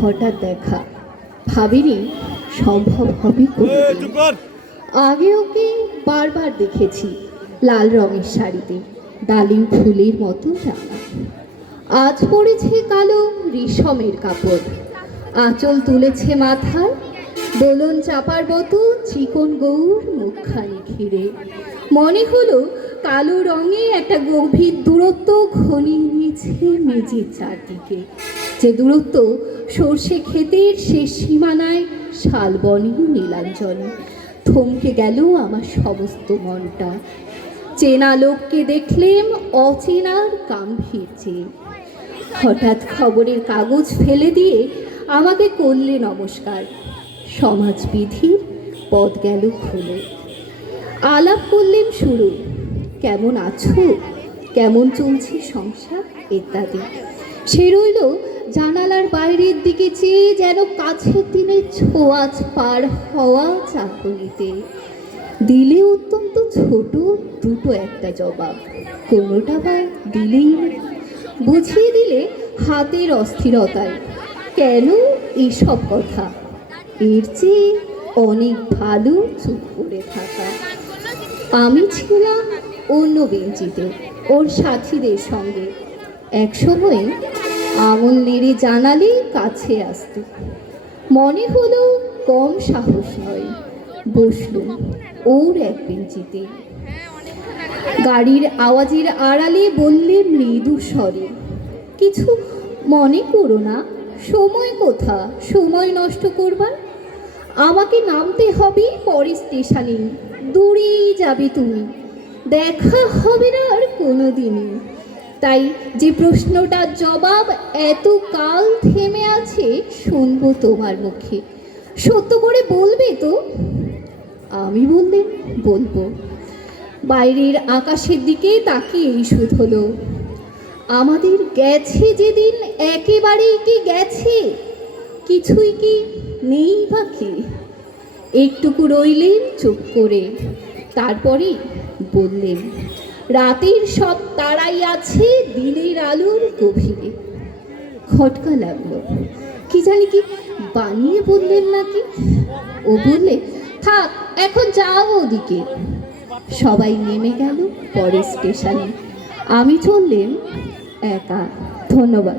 হঠাৎ দেখা, ভাবিনি সম্ভব হবে কোনোদিন। আগে ওকে বারবার দেখেছি লাল রঙের শাড়িতে, ডালিম ফুলের মতো টানা। আজ পড়েছে কালো রেশমের কাপড়, আঁচল তুলেছে মাথায়, দোলন চাপার মতো চিকন গৌর মুখখানি ঘিরে। মনে হলো কালো রঙে একটা গভীর দূরত্ব ঘনিয়ে নিয়েছে মেঝের চারদিকে, যে দূরত্ব সর্ষে ক্ষেতের শেষ সীমানায় শালবনে নীলাঞ্জনে। থমকে গেল আমার সমস্ত মনটা। চেনা লোককে দেখলেম অচেনার গাম্ভীর্যে। হঠাৎ খবরের কাগজ ফেলে দিয়ে আমাকে করলে নমস্কার। সমাজবিধির পথ গেল খুলে। আলাপ করলেন শুরু, কেমন আছো, কেমন চলছে সংসার ইত্যাদি। সে রইল জানালার বাইরের দিকে চেয়ে, যেন কাছের দিনের ছোঁয়াচ পার হওয়া চাকরিতে। দিলে অত্যন্ত ছোট দুটো একটা জবাব, কোনোটা বা দিলেই না। বুঝিয়ে দিলে হাতের অস্থিরতায়, কেন এইসব কথা, এর চেয়ে অনেক ভালো চুপ করে থাকা। আমি ছিলাম অন্য বেঞ্চিতে ওর সাথীদের সঙ্গে। এক সময় আঙুল নেড়ে জানালে কাছে আসতে। মনে হলো কম সাহস নয়। বসলুম ওর এক বেঞ্চিতে। গাড়ির আওয়াজের আড়ালে বললে মৃদু স্বরে, কিছু মনে করো না, সময় কোথা সময় নষ্ট করবার। আমাকে নামতে হবে পরের স্টেশনে, দূরেই যাবে তুমি, দেখা হবে না আর কোনো দিনই। তাই যে প্রশ্নটার জবাব এত কাল থেমে আছে, শুনবো তোমার মুখে, সত্য করে বলবে তো? আমি বললেন বলবো। বাইরের আকাশের দিকে তাকিয়ে শুধলো, আমাদের গেছে যেদিন একেবারেই কি গেছে, কিছুই কি নেই বাকি। একটুকু রইলেন চুপ করে, তারপরে বললেন, রাতের সব তারাই আছে দিনের আলোর গভীরে। খটকা লাগলো, কি জানি কি বানিয়ে বললেন নাকি। ও বললে, থাক এখন যাও ওদিকে। সবাই নেমে গেল পরের স্টেশনে। আমি চললেন একা। ধন্যবাদ।